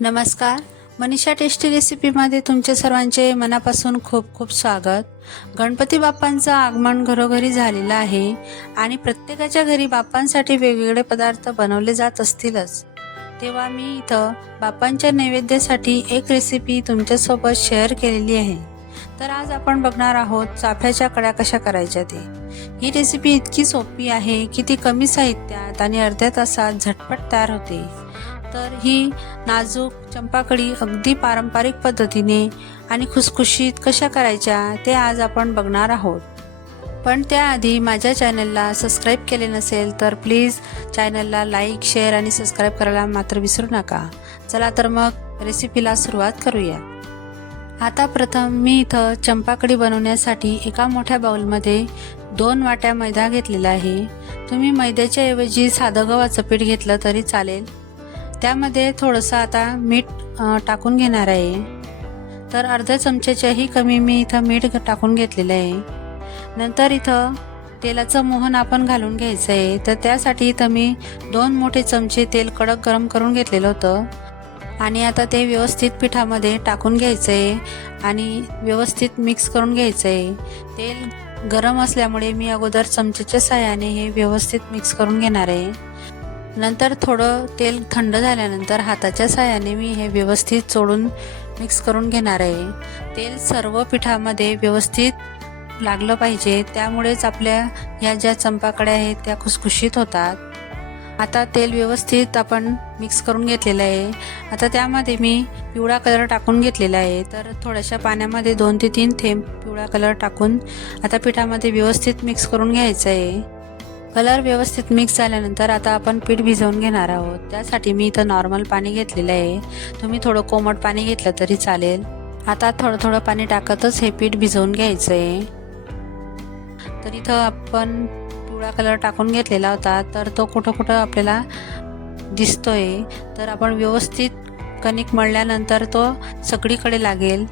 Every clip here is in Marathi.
नमस्कार. मनीषा टेस्टी रेसिपीमध्ये तुमचे सर्वांचे मनापासून खूप खूप स्वागत. गणपती बाप्पांचं आगमन घरोघरी झालेलं आहे आणि प्रत्येकाच्या घरी बाप्पांसाठी वेगवेगळे पदार्थ बनवले जात असतीलच. तेव्हा मी इथं बाप्पांच्या नैवेद्यासाठी एक रेसिपी तुमच्यासोबत शेअर केलेली आहे. तर आज आपण बघणार आहोत चाफ्याच्या कड्या कशा करायच्या ते. ही रेसिपी इतकी सोपी आहे की ती कमी साहित्यात आणि अर्ध्या तासात झटपट तयार होते. तर ही नाजूक चंपाकडी अगदी पारंपरिक पद्धतीने आणि खुसखुशीत कशा करायच्या ते आज आपण बघणार आहोत. पण त्याआधी माझ्या चॅनलला सबस्क्राईब केले नसेल तर प्लीज चॅनलला लाईक शेअर आणि सबस्क्राईब करायला मात्र विसरू नका. चला तर मग रेसिपीला सुरुवात करूया. आता प्रथम मी इथं चंपाकडी बनवण्यासाठी एका मोठ्या बाउलमध्ये दोन वाट्या मैदा घेतलेला आहे. तुम्ही मैद्याच्या ऐवजी साधं गव्हाचं पीठ घेतलं तरी चालेल. त्यामध्ये थोडंसं आता मीठ टाकून घेणार आहे. तर अर्ध्या चमच्याच्याही कमी मी इथं मीठ टाकून घेतलेलं आहे. नंतर इथं तेलाचं मोहन आपण घालून घ्यायचं आहे. तर त्यासाठी इथं मी दोन मोठे चमचे तेल कडक गरम करून घेतलेलं होतं. आणि आता ते व्यवस्थित पिठामध्ये टाकून घ्यायचं आहे. आणि व्यवस्थित मिक्स करून घ्यायचं आहे. तेल गरम असल्यामुळे मी अगोदर चमच्याच्या साह्याने हे व्यवस्थित मिक्स करून घेणार आहे. नंतर थोडं तेल थंड झाल्यानंतर हाताच्या साह्याने मी हे व्यवस्थित चोळून मिक्स करून घेणार आहे. तेल सर्व पिठामध्ये व्यवस्थित लागलं पाहिजे त्यामुळेच आपल्या ह्या ज्या चंपाकड्या आहेत त्या खुसखुशीत होतात. आता तेल व्यवस्थित आपण मिक्स करून घेतलेलं आहे. आता त्यामध्ये मी पिवळा कलर टाकून घेतलेला आहे. तर थोड्याशा पाण्यामध्ये दोन ते तीन थेंब पिवळा कलर टाकून आता पिठामध्ये व्यवस्थित मिक्स करून घ्यायचं आहे. कलर व्यवस्थित मिक्स झाल्यानंतर आता आपण पीठ भिजवून घेणार आहोत. त्यासाठी मी इथं नॉर्मल पाणी घेतलेलं आहे. तुम्ही थोडं कोमट पाणी घेतलं तरी चालेल. आता थोडं थोडं पाणी टाकतच हे पीठ भिजवून घ्यायचं आहे तर इथं आपण पिवळा कलर टाकून घेतलेला होता तर तो कुठं कुठं आपल्याला दिसतोय. तर आपण व्यवस्थित कणिक मळल्यानंतर तो सगळीकडे लागेल.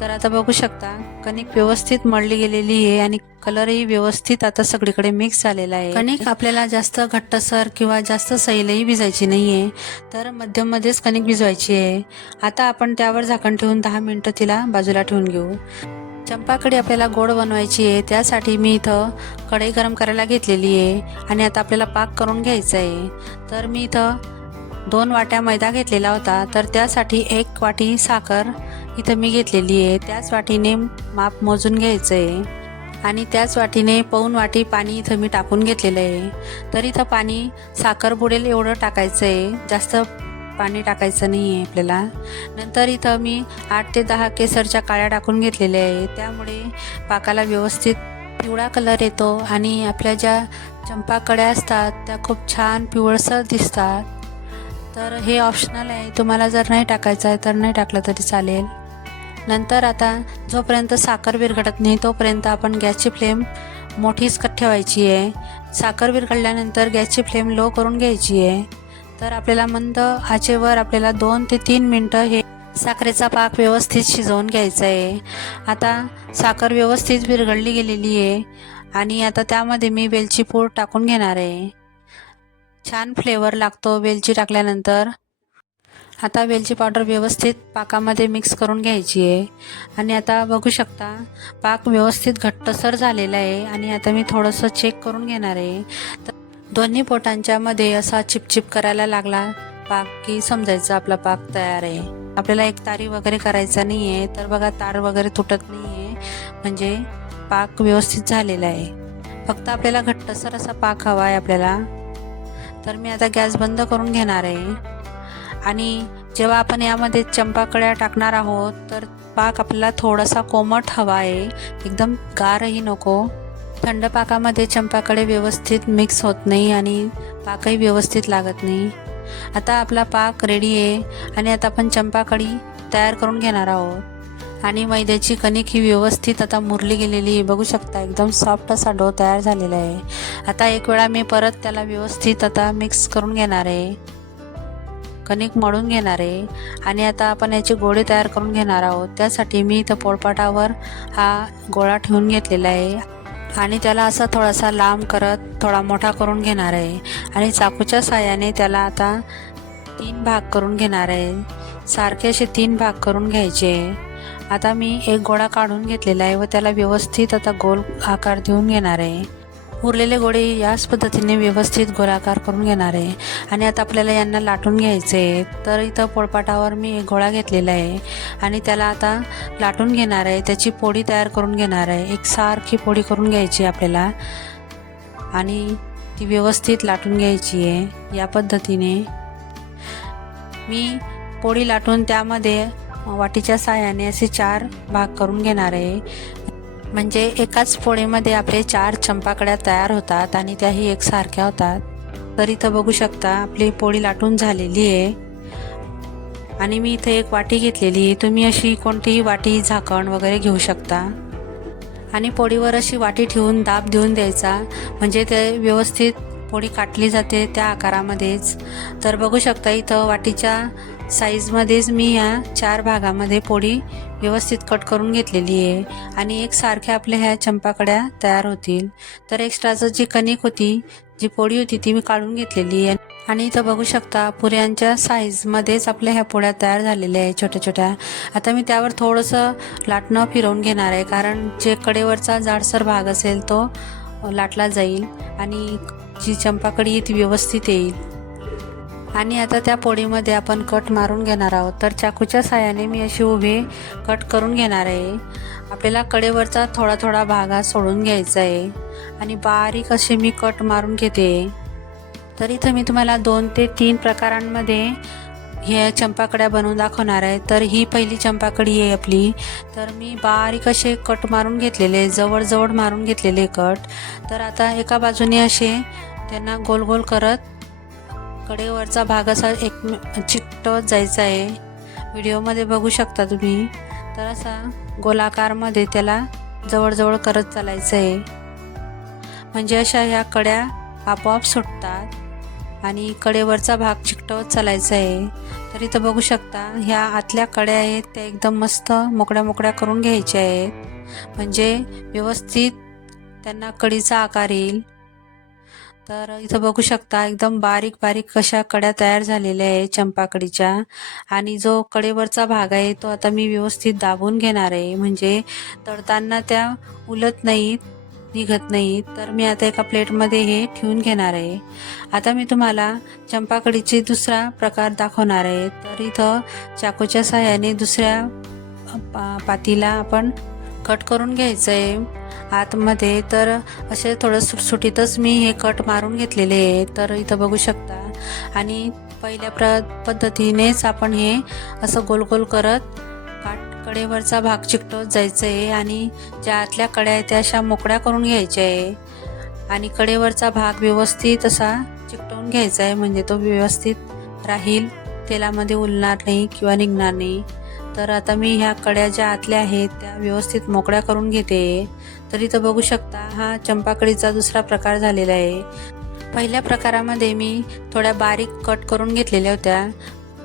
तर आता बघू शकता कणिक व्यवस्थित मळली गेलेली आहे आणि कलरही व्यवस्थित आता सगळीकडे मिक्स झालेला आहे. कणिक आपल्याला जास्त घट्टसर किंवा जास्त सैलही भिजायची नाही आहे तर मध्यममध्येच कणिक भिजवायची आहे. आता आपण त्यावर झाकण ठेवून दहा मिनटं तिला बाजूला ठेवून घेऊ. चंपाकडी आपल्याला गोड बनवायची आहे. त्यासाठी मी इथं कढई गरम करायला घेतलेली आहे. आणि आता आपल्याला पाक करून घ्यायचा आहे. तर मी इथं दोन वाट्या मैदा घेतलेला होता. तर त्यासाठी एक वाटी साखर इथं मी घेतलेली आहे. त्याच वाटीने माप मोजून घ्यायचं आहे आणि त्याच वाटीने पाऊन वाटी पाणी इथं मी टाकून घेतलेलं आहे. तर इथं पाणी साखर बुडेल एवढं टाकायचं आहे जास्त पाणी टाकायचं नाही आहे आपल्याला. नंतर इथं मी आठ ते दहा केसरच्या काळ्या टाकून घेतलेल्या आहे. त्यामुळे पाकाला व्यवस्थित पिवळा कलर येतो आणि आपल्या ज्या चंपाकड्या असतात त्या खूप छान पिवळसर दिसतात. तर हे ऑप्शनल आहे. तुम्हाला जर नाही टाकायचं आहे तर नाही टाकलं तरी चालेल. नंतर आता जोपर्यंत साखर विरघडत नाही तोपर्यंत आपण गॅसची फ्लेम मोठीच ठेवायची आहे. साखर विरघडल्यानंतर गॅसची फ्लेम लो करून घ्यायची आहे. तर आपल्याला मंद आचेवर आपल्याला दोन ते तीन मिनटं हे साखरेचा पाक व्यवस्थित शिजवून घ्यायचा आहे. आता साखर व्यवस्थित विरघडली गेलेली आहे आणि आता त्यामध्ये मी वेलची पूड टाकून घेणार आहे. छान फ्लेवर लागतो वेलची टाकल्यानंतर. आता वेलची पावडर व्यवस्थित पाकामध्ये मिक्स करून घ्यायची आहे आणि आता बघू शकता पाक व्यवस्थित घट्टसर झालेला आहे आणि आता मी थोडंसं चेक करून घेणार आहे. तर दोन्ही पोटांच्या मध्ये असा चिपचिप करायला लागला पाक की समजायचं आपला पाक तयार आहे. आपल्याला एक तारी वगैरे करायचा नाही आहे तर बघा तार वगैरे तुटत नाही आहे म्हणजे पाक व्यवस्थित झालेला आहे. फक्त आपल्याला घट्टसर असा पाक हवा आहे आपल्याला. तर मी आता गॅस बंद करून घेणार आहे. आणि जेव्हा आपण यामध्ये चंपाकड्या टाकणार आहोत तर पाक आपल्याला थोडासा कोमट हवा आहे. एकदम गारही नको. थंड पाकामध्ये चंपाकडे व्यवस्थित मिक्स होत नाही आणि पाकही व्यवस्थित लागत नाही. आता आपला पाक रेडी आहे आणि आता आपण चंपाकडी तयार करून घेणार आहोत. आणि मैद्याची कणिक ही व्यवस्थित आता मुरली गेलेली आहे. बघू शकता एकदम सॉफ्ट असा डो तयार झालेला आहे. आता एक वेळा मी परत त्याला व्यवस्थित आता मिक्स करून घेणार आहे. कणिक मळून घेणार आहे. आणि आता आपण याचे गोळे तयार करून घेणार आहोत. त्यासाठी मी इथं पोळपाटावर हा गोळा ठेवून घेतलेला आहे. आणि त्याला असा थोडासा लांब करत थोडा मोठा करून घेणार आहे. आणि चाकूच्या साह्याने त्याला आता तीन भाग करून घेणार आहे. सारखे असे तीन भाग करून घ्यायचे. आता मी एक गोळा काढून घेतलेला आहे व त्याला व्यवस्थित आता गोल आकार देऊन घेणार आहे. उरलेले गोळे याच पद्धतीने व्यवस्थित गोलाकार करून घेणार आहे. आणि आता आपल्याला यांना लाटून घ्यायचे आहे तर इथं पोळपाटावर मी एक गोळा घेतलेला आहे. आणि त्याला आता लाटून घेणार आहे. त्याची पोळी तयार करून घेणार आहे. एक सारखी पोळी करून घ्यायची आपल्याला. आणि ती व्यवस्थित लाटून घ्यायची आहे. या पद्धतीने मी पोळी लाटून त्यामध्ये वाटीच्या साह्याने असे चार भाग करून घेणार आहे. म्हणजे एकाच पोळीमध्ये आपले चार चंपाकड्या तयार होतात आणि त्याही एकसारख्या होतात. तर इथं बघू शकता आपली पोळी लाटून झालेली आहे. आणि मी इथे एक वाटी घेतलेली. आहे तुम्ही अशी कोणतीही वाटी झाकण वगैरे घेऊ शकता. आणि पोळीवर अशी वाटी ठेवून दाब देऊन द्यायचा. म्हणजे ते व्यवस्थित पोळी काटली जाते त्या आकारामध्येच. तर बघू शकता इथं वाटीच्या साईजमध्येच मी ह्या चार भागामध्ये पोळी व्यवस्थित कट करून घेतलेली आहे. आणि एक सारख्या आपल्या ह्या चंपाकड्या तयार होतील. तर एक्स्ट्राचं जी कणिक होती जी पोळी होती ती मी काढून घेतलेली आहे. आणि इथं बघू शकता पुऱ्यांच्या साईजमध्येच आपल्या ह्या पोळ्या तयार झालेल्या आहे छोट्या छोट्या. आता मी त्यावर थोडंसं लाटणं फिरवून घेणार आहे. कारण जे कडेवरचा जाडसर भाग असेल तो लाटला जाईल आणि जी चंपाकडी ती व्यवस्थित येईल. आणि आता त्या पोळीमध्ये आपण कट मारून घेणार आहोत. तर चाकूच्या साह्याने मी अशी उभे कट करून घेणार आहे. आपल्याला कडेवरचा थोडा थोडा भाग सोडून घ्यायचा आहे. आणि बारीक असे मी कट मारून घेते. तर इथं मी तुम्हाला दोन ते तीन प्रकारांमध्ये हे चंपाकड्या बनवून दाखवणार आहे. तर ही पहिली चंपाकडी आहे आपली. तर मी बारीक असे कट मारून घेतलेले जवळजवळ मारून घेतलेले कट. तर आता एका बाजूने असे त्यांना गोल गोल करत कडेवरचा भाग असा एक चिकटवत जायचा आहे. व्हिडिओमध्ये बघू शकता तुम्ही. तर असा गोलाकारमध्ये त्याला जवळजवळ करत चालायचं आहे. म्हणजे अशा ह्या कड्या आपोआप सुटतात आणि कडेवरचा भाग चिकटवत चालायचा आहे. तर इथं बघू शकता ह्या आतल्या कड्या आहेत त्या एकदम मस्त मोकड्या मोकड्या करून घ्यायच्या आहेत. म्हणजे व्यवस्थित त्यांना कडीचा आकार येईल. तर इथं बघू शकता एकदम बारीक बारीक कशा कड्या तयार झालेल्या आहे चंपाकडीच्या. आणि जो कडेवरचा भाग आहे तो आता मी व्यवस्थित दाबून घेणार आहे. म्हणजे तळताना त्या उलत नाहीत. निघत नाही तर मी आता एका प्लेटमध्ये हे ठेवून घेणार आहे. आता मी तुम्हाला चंपाकडीचे दुसरा प्रकार दाखवणार आहे. तर इथं चाकूच्या साह्याने दुसऱ्या पा पातीला आपण कट करून घ्यायचं आहे आतमध्ये तर असे थोडं सुटसुटीतच मी हे कट मारून घेतलेले आहे. तर इथं बघू शकता. आणि पहिल्या प्र पद्धतीनेच आपण हे असं गोल गोल करत कडेवरचा भाग चिकटवत जायचं आहे आणि ज्या आतल्या कड्या आहेत त्या अशा मोकळ्या करून घ्यायच्या आहे आणि कडेवरचा भाग व्यवस्थित असा चिकटवून घ्यायचा आहे म्हणजे तो व्यवस्थित राहील तेलामध्ये उलणार नाही किंवा निघणार नाही. तर आता मी ह्या कड्या ज्या आतल्या आहेत त्या व्यवस्थित मोकळ्या करून घेते. तर बघू शकता हा चंपाकडीचा दुसरा प्रकार झालेला आहे पहिल्या प्रकारामध्ये मी थोड्या बारीक कट करून घेतलेल्या होत्या.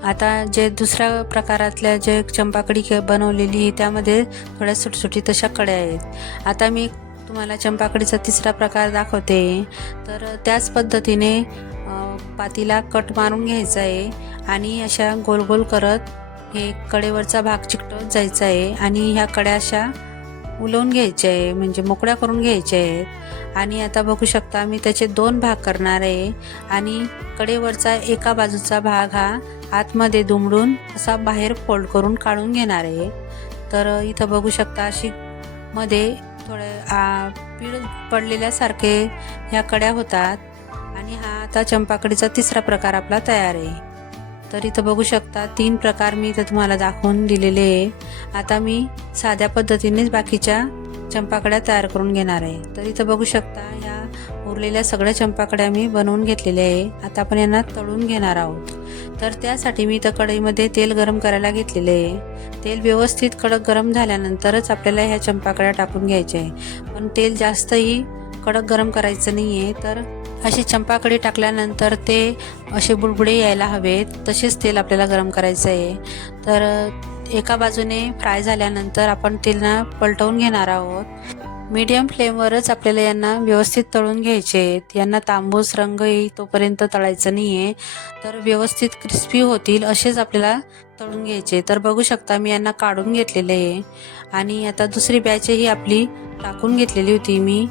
आता जे दुसऱ्या प्रकारातल्या जे चंपाकडी के- बनवलेली आहे त्यामध्ये थोड्या सुटसुटीत अशा कड्या आहेत. आता मी तुम्हाला चंपाकडीचा तिसरा प्रकार दाखवते. तर त्याच पद्धतीने पातीला कट मारून घ्यायचा आहे आणि अशा गोल गोल करत हे कडेवरचा भाग चिकटवत जायचा आहे आणि ह्या कड्या अशा उलवून घ्यायच्या आहे म्हणजे मोकळ्या करून घ्यायच्या आहेत. आणि आता बघू शकता मी त्याचे दोन भाग करणार आहे आणि कडेवरचा एका बाजूचा भाग हा आतमध्ये दुमडून असा बाहेर फोल्ड करून काढून घेणार आहे. तर इथं बघू शकता अशी मध्ये थोडे पीळ पडलेल्यासारखे ह्या कड्या होतात आणि हा आता चंपाकडीचा तिसरा प्रकार आपला तयार आहे. तर इथं बघू शकता तीन प्रकार मी इथं तुम्हाला दाखवून दिलेले आहे. आता मी साध्या पद्धतीनेच बाकीच्या चंपाकड्या तयार करून घेणार आहे. तर इथं बघू शकता ह्या उरलेल्या सगळ्या चंपाकड्या मी बनवून घेतलेल्या आहे. आता आपण यांना तळून घेणार आहोत. तर त्यासाठी मी इथं कढईमध्ये तेल गरम करायला घेतलेले आहे. तेल व्यवस्थित कडक गरम झाल्यानंतरच आपल्याला ह्या चंपाकड्या टाकून घ्यायच्या आहे. पण तेल जास्तही कडक गरम करायचं नाही आहे तर अशी चंपाकडे टाकल्यानंतर ते असे बुडबुडे यायला हवेत. तसेच तेल आपल्याला गरम करायचं आहे. तर एका बाजूने फ्राय झाल्यानंतर आपण तेलना पलटवून घेणार आहोत. मीडियम फ्लेमवरच आपल्याला यांना व्यवस्थित तळून घ्यायचे आहेत. यांना तांबूस रंग येईल तोपर्यंत तळायचं नाही आहे तर व्यवस्थित क्रिस्पी होतील असेच आपल्याला तळून घ्यायचे. तर बघू शकता मी यांना काढून घेतलेले आहे. आणि आता दुसरी बॅचही आपली टाकून घेतलेली होती मी.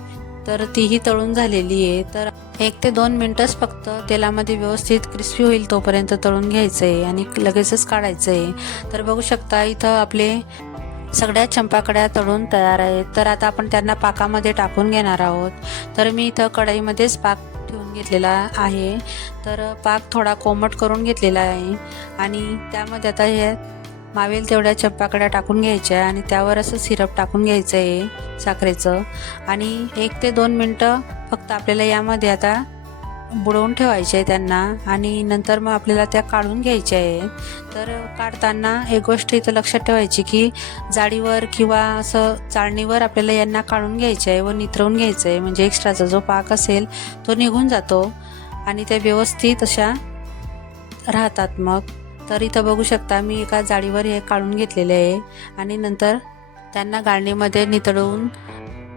तर तीही तळून झालेली आहे. तर एक ते दोन मिनटंच फक्त तेलामध्ये व्यवस्थित क्रिस्पी होईल तोपर्यंत तळून घ्यायचं आहे आणि लगेचच काढायचं आहे तर बघू शकता इथं आपले सगळ्या चंपाकड्या तळून तयार आहेत. तर आता आपण त्यांना पाकामध्ये टाकून घेणार आहोत. तर मी इथं कढईमध्येच पाक ठेवून घेतलेला आहे. तर पाक थोडा कोमट करून घेतलेला आहे. आणि त्यामध्ये आता हे मावेल तेवढ्या चंपाकड्या टाकून घ्यायच्या आणि त्यावर असं सिरप टाकून घ्यायचं आहे साखरेचं. आणि एक ते दोन मिनटं फक्त आपल्याला यामध्ये आता बुडवून ठेवायचे आहे त्यांना आणि नंतर मग आपल्याला त्या काढून घ्यायच्या आहे. तर काढताना एक गोष्ट इथं लक्षात ठेवायची की जाडीवर किंवा असं चाळणीवर आपल्याला यांना काढून घ्यायचं आहे व नितरवून घ्यायचं आहे. म्हणजे एक्स्ट्राचा जो पाक असेल तो निघून जातो आणि त्या व्यवस्थित अशा राहतात मग. तर इथं बघू शकता मी एका जाडीवर हे काढून घेतलेले आहे आणि नंतर त्यांना गाळणीमध्ये नितळवून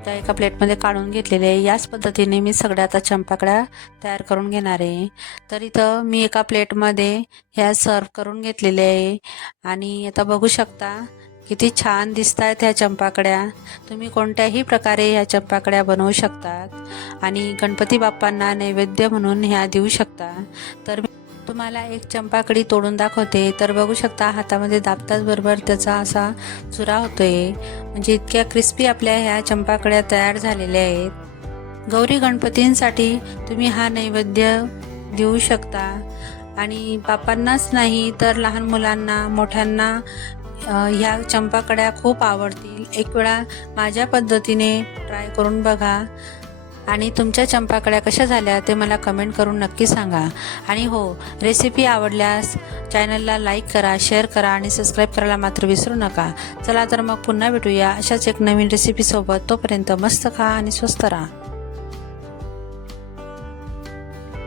त्या एका प्लेटमध्ये काढून घेतलेले आहे. याच पद्धतीने मी सगळ्या आता चंपाकड्या तयार करून घेणार आहे. तर इथं मी एका प्लेटमध्ये ह्या सर्व करून घेतलेले आहे. आणि आता बघू शकता किती छान दिसत आहेत ह्या चंपाकड्या तुम्ही कोणत्याही प्रकारे ह्या चंपाकड्या बनवू शकतात. आणि गणपती बाप्पांना नैवेद्य म्हणून ह्या देऊ शकता. तर मी तुम्हाला एक चंपाकडी तोडून दाखवते. तर बघू शकता हातामध्ये दाबताच बरोबर. त्याचा असा चुरा होतोय. म्हणजे इतक्या क्रिस्पी आपल्या ह्या चंपाकड्या तयार झालेल्या आहेत. गौरी गणपतींसाठी तुम्ही हा नैवेद्य देऊ शकता. आणि बापांनाच नाही तर लहान मुलांना मोठ्यांना ह्या चंपाकड्या खूप आवडतील. एक वेळा माझ्या पद्धतीने ट्राय करून बघा. आणि तुमच्या चंपाकड्या कशा झाल्या ते मला कमेंट करून नक्की सांगा. आणि हो रेसिपी आवडल्यास चॅनलला लाईक करा शेअर करा आणि सबस्क्राईब करायला मात्र विसरू नका. चला तर मग पुन्हा भेटूया. अशाच एक नवीन रेसिपीसोबत तोपर्यंत मस्त खा आणि स्वस्त राहा.